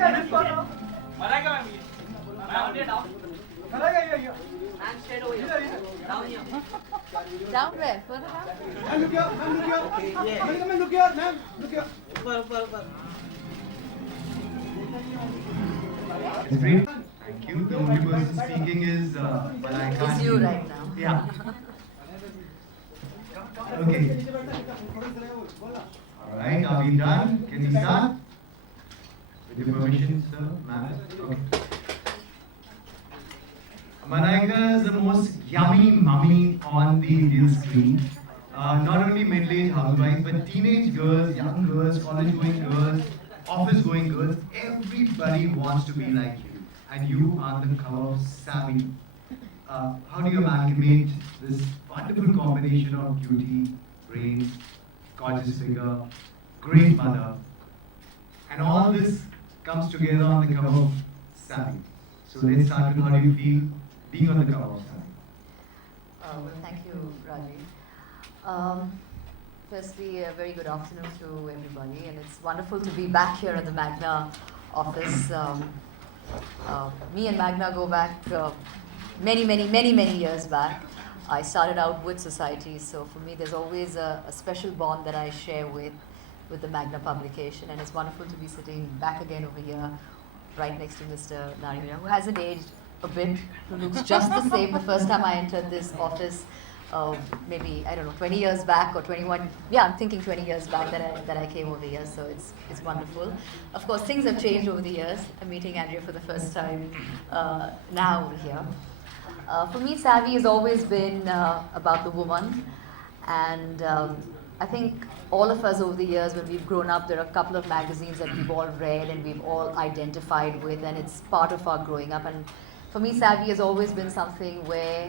Malaika, ma'am, down. Malaika, here. And straight over here. Down here. Down where? Further down? Ma'am, look here. Ma'am, look here. Yeah. Malaika, ma'am, look here. Ma'am, look here. It's great. Thank you. The only person speaking is Malaika. It's you right now. Yeah. Okay. All right. Are we done? Can we start? With your permission, sir, ma'am. Okay. Malaika is the most yummy mummy on the Indian screen. Not only middle-aged housewives, but teenage girls, young girls, college-going girls, office-going girls. Everybody wants to be like you. And you are the cover of Savvy. How do you amalgamate this wonderful combination of beauty, brains, gorgeous figure, great mother, and all this comes together on the cover of Savvy? So let's start with how do you feel being on the cover of Savvy? Well, thank you, Rajiv. Firstly, a very good afternoon to everybody, and it's wonderful to be back here at the Magna office. Me and Magna go back many years back. I started out with society, so for me there's always a special bond that I share with the Magna publication, and it's wonderful to be sitting back again over here, right next to Mr. Narayana, who hasn't aged a bit, who looks just the same. The first time I entered this office, maybe, I don't know, 20 years back or 21, yeah, I'm thinking 20 years back that I came over here, so it's wonderful. Of course, things have changed over the years. I'm meeting Andrea for the first time now over here. For me, Savvy has always been about the woman, and I think all of us over the years, when we've grown up, there are a couple of magazines that we've all read and we've all identified with, and it's part of our growing up. And for me, Savvy has always been something where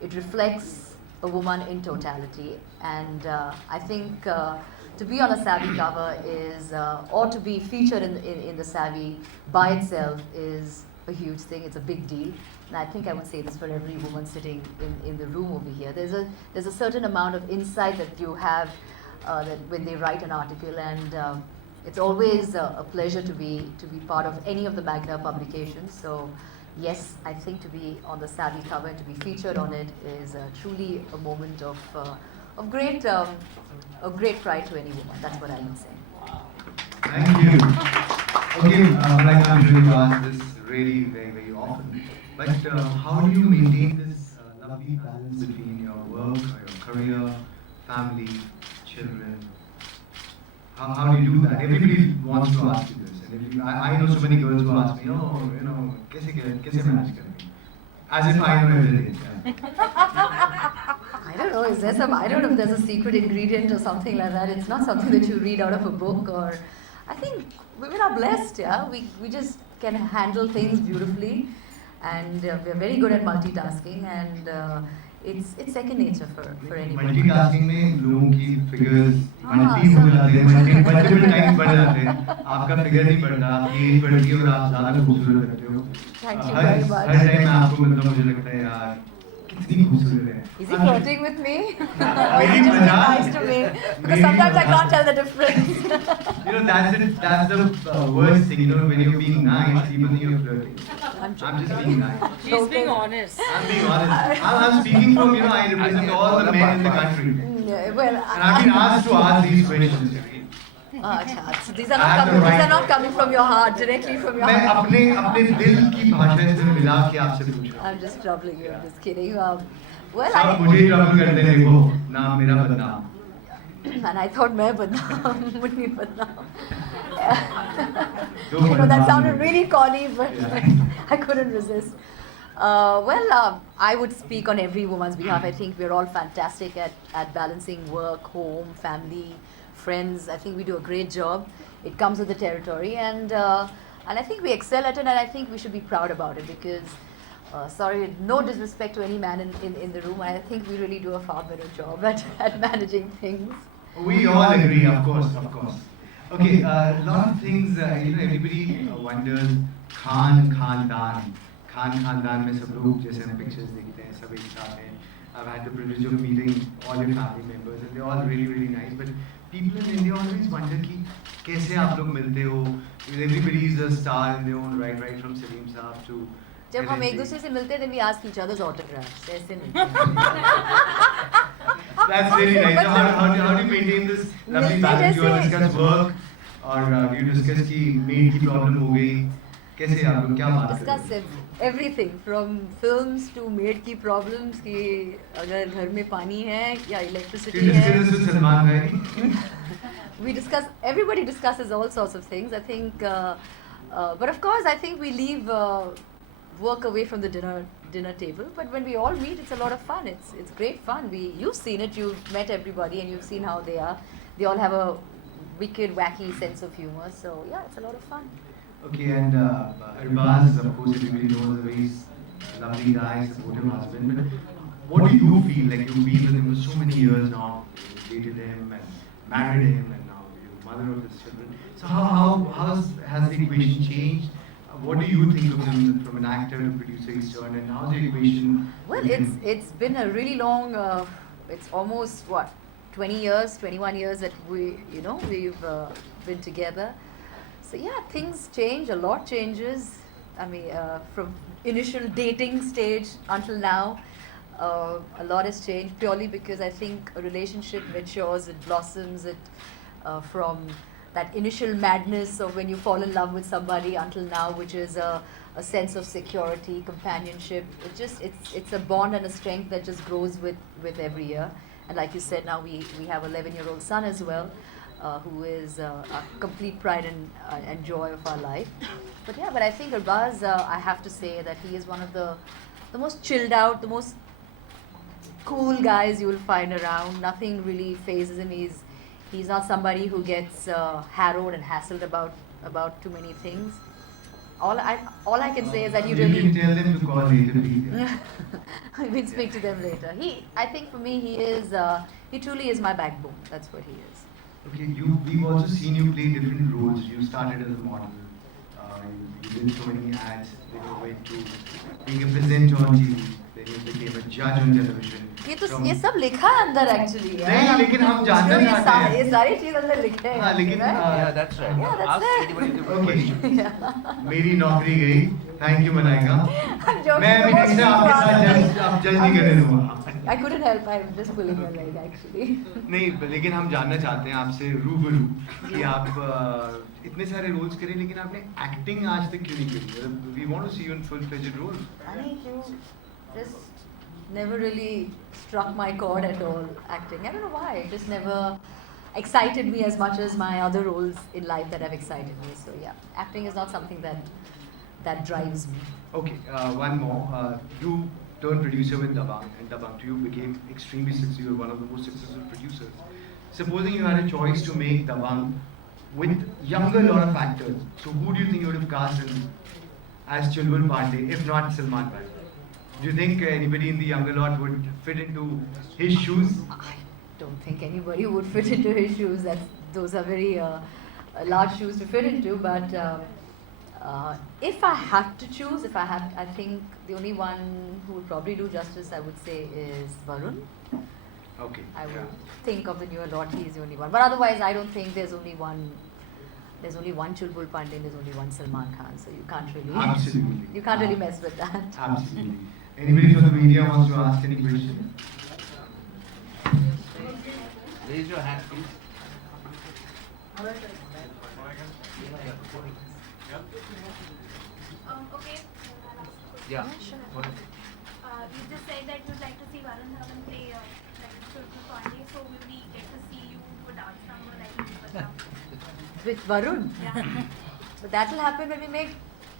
it reflects a woman in totality, and I think to be on a Savvy cover is, or to be featured in the Savvy by itself is a huge thing. It's a big deal, and I think I would say this for every woman sitting in the room over here. There's a certain amount of insight that you have that when they write an article, and it's always a pleasure to be part of any of the Magna publications. So yes, I think to be on the Savvy cover and to be featured on it is truly a moment of great pride to any woman. That's what I would say. Thank you. Okay, Malaika, I'm sure you ask this really very often, but how do you maintain this lovely balance between your work, your career, family, children? How do you do that? Everybody wants to ask you this. And I know so many girls who ask me, oh, kaise manage karenge? As if I know everything. I don't know, I don't know if there's a secret ingredient or something like that. It's not something that you read out of a book, or I think women are blessed, yeah. We just can handle things beautifully, and we're very good at multitasking, and it's second nature for anyone. Multitasking में लोगों की figures multi हो जाते हैं, multiple times बढ़ जाते हैं. आपका figure नहीं बढ़ता, आपकी age बढ़ती है और आप ज़्यादा खूबसूरत लगते हो. Thank you very much. Her time मैं आपको मतलब मुझे लगता है यार कितनी खूबसूरत है. Is he flirting with me? Very Just मजाक. nice to me, because sometimes I can't tell the difference. You know, that's the worst thing. You know, when you're being nice, people think you're flirting. I'm just being nice. He's being honest. I'm being honest. I'm speaking from, you know, I represent all the men in the country. Yeah, well, And I've been asked to ask these questions. so these are not coming from your heart, directly from your मैं heart. अपने दिल की भाषा से मिला के आपसे पूछ रहा हूँ. I'm just troubling you. I'm just kidding. Well, सब मुझे ट्रबल करते हैं वो नाम मेरा बदनाम. and I thought मैं बदनाम, मुन्नी बदनाम. दो You know, that बदनाम sounded हैं. really corny, but Yeah. I couldn't resist. I would speak on every woman's behalf. I think we're all fantastic at balancing work, home, family, friends. I think we do a great job. It comes with the territory, and I think we excel at it, and I think we should be proud about it, because sorry, no disrespect to any man in the room, I think we really do a far better job at managing things. We all agree, of course. Okay, a lot of things, you know, everybody wonders, खानदान में सब लोग जैसे हम pictures देखते हैं, सब एक साथ हैं. I've had the privilege of meeting all your family members, and they're all really nice. But people in India always wonder कि कैसे आप लोग मिलते हो? Everybody is a star in their own right from Salim Saab to जब हम एक LNG. दूसरे से मिलते हैं then we ask each other's autographs. ऐसे नहीं. That's very nice. So how do you maintain this lovely मिलते balance? You all जैसे- discuss work और you discuss कि maid की problem हो गई. कैसे आप लोग क्या बात करते Discuss हो? everything from films to maid की problems कि अगर घर में पानी है या Do electricity you discuss है. this with Salman bhai? We discuss. Everybody discusses all sorts of things. I think, but of course, I think we leave work away from the dinner table. But when we all meet, it's a lot of fun. It's great fun. You've seen it. You've met everybody, and you've seen how they are. They all have a wicked, wacky sense of humor. So yeah, it's a lot of fun. Okay, and Arbaz, of course, everybody knows, a very lovely guy, supportive husband. But what do you feel? Like you've been with him for so many years now, you dated him and married him, and now you're mother of his children. So has the equation changed? What do you think of him from an actor to producer he's turned, and how's the equation? Well, with him? it's been a really long. It's almost what 20 years, 21 years that we've been together. So yeah, things change. A lot changes. I mean, from initial dating stage until now, a lot has changed purely because I think a relationship matures, it blossoms, from that initial madness of when you fall in love with somebody until now, which is a sense of security, companionship. It's a bond and a strength that just grows with every year. And like you said, now we have an 11-year-old son as well, who is a complete pride and joy of our life. But I think Arbaz, I have to say that he is one of the most chilled out, the most cool guys you will find around. Nothing really phases him. He's not somebody who gets harrowed and hassled about too many things. All I can say is that he You really. can tell them to call later, please. We'll speak to them later. I think for me, he truly is my backbone. That's what he is. Okay, we've also seen you play different roles. You started as a model. You did so many ads. Then you went to being a presenter on TV. Then you became a judge on television. ये सब लिखा है अंदर actually. नहीं, लेकिन हम जानना चाहते हैं. ये सारी चीज अंदर लिखते हैं. हाँ, लेकिन Yeah, that's right. Yeah, that's Ask it. anybody to Okay. मेरी नौकरी गई. Thank you, Malaika. I'm joking. मैं अभी next time आपके साथ जज नहीं करने दूंगा. I couldn't help. I'm just pulling your leg actually. नहीं, लेकिन हम जानना चाहते हैं आपसे रूबरू कि आप इतने सारे रोल्स करें लेकिन आपने एक्टिंग आज तक क्यों नहीं करी? We want to see you in full-fledged roles. I think you just never really struck my chord at all, acting. I don't know why. It just never excited me as much as my other roles in life that have excited me. So yeah, acting is not something that drives me. Okay, one more. You turned producer with Dabang, and Dabang 2 became extremely successful. You were one of the most successful producers. Supposing you had a choice to make Dabang with younger lot of actors, so who do you think you would have cast as Chulbul Pandey, if not Salman Bhai? Do you think anybody in the younger lot would fit into his shoes? I don't think anybody would fit into his shoes. Those are very large shoes to fit into. But if I had to choose, I think the only one who would probably do justice, I would say, is Varun. Okay. I would think of the newer lot, he is the only one. But otherwise, I don't think there's only one. There's only one Chulbul Pandey and there's only one Salman Khan. So you can't really. Absolutely. You can't really mess with that. Absolutely. Anybody from the media wants to ask any question? Raise your hand, please. Okay. Yeah. Sure. You just said that you'd like to see Varun Dhawan play like Chulbul Pandey, so will we get to see you do a dance number like you did now? With Varun. Yeah. But that will happen when we make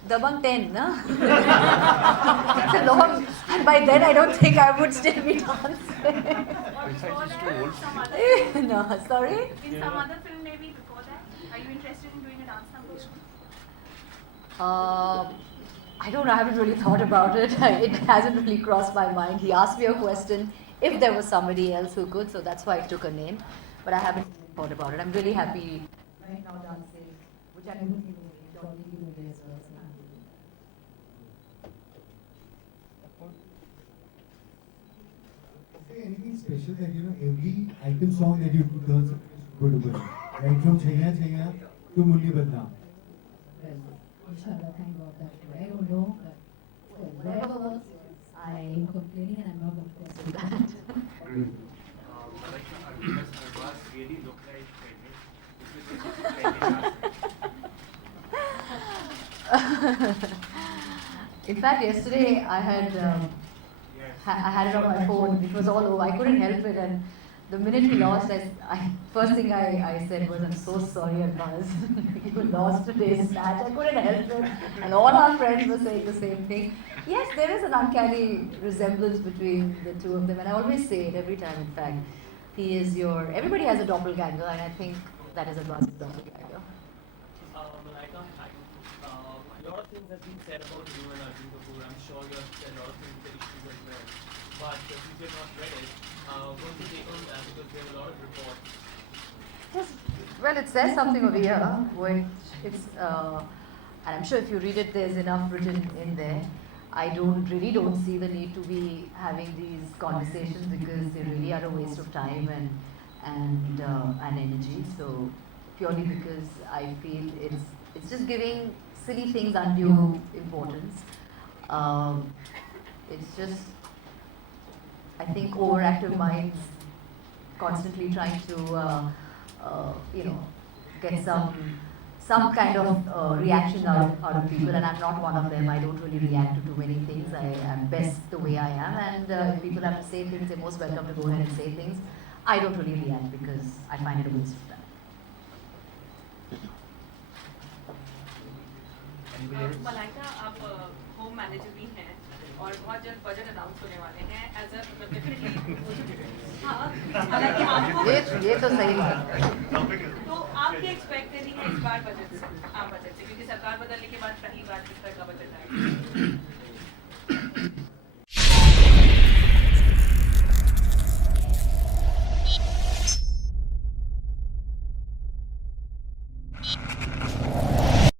Dabang 10, no? It's a long, and by then I don't think I would still be dancing. Or Besides, before he's that, too old. some other film, No, sorry? in some other film maybe before that? Are you interested in doing a dance number? I don't know, I haven't really thought about it. It hasn't really crossed my mind. He asked me a question if there was somebody else who could, so that's why I took a name. But I haven't thought about it. I'm really happy right now dancing, which I don't think is Is there anything special that every item song that you do turns Good. Right from Chaya to Mulli Badna. Well, inshallah, thank God that I don't know, but well, whatever works, I am complaining and I'm not going to question that. Malaika Arora really look like pregnant. In fact, yesterday I had it on my phone. It was all over. I couldn't help it, and the minute we lost, first thing I said was, "I'm so sorry, Arbaz. You lost today's match." I couldn't help it, and all our friends were saying the same thing. Yes, there is an uncanny resemblance between the two of them, and I always say it every time. In fact, everybody has a doppelganger, and I think that is Arbaz's doppelganger. Malaika, a lot of things have been said about you and Arjun Kapoor. I'm sure you have said a lot of things with the issues as well. But since you have not read it, what's your take on that? Because we have a lot of reports. Well, it says something over here, which and I'm sure if you read it, there's enough written in there. I really don't see the need to be having these conversations because they really are a waste of time and energy. So purely because I feel it's just giving silly things undue importance. It's just, I think, overactive minds constantly trying to get some kind of reaction out of people, and I'm not one of them. I don't really react to too many things. I am best the way I am, and if people have to say things, they're most welcome to go ahead and say things. I don't really react because I find it a waste of time. Malaika, आप home manager भी हैं और बहुत जल्द budget announce होने वाले हैं as a definitely हाँ हालांकि आपको ये तो सही बात है। तो आप क्या एक्सपेक्ट करेंगे इस बार बजट से, आम बजट से, क्योंकि सरकार बदलने के बाद पहली बार इस तरह का बजट आएगा।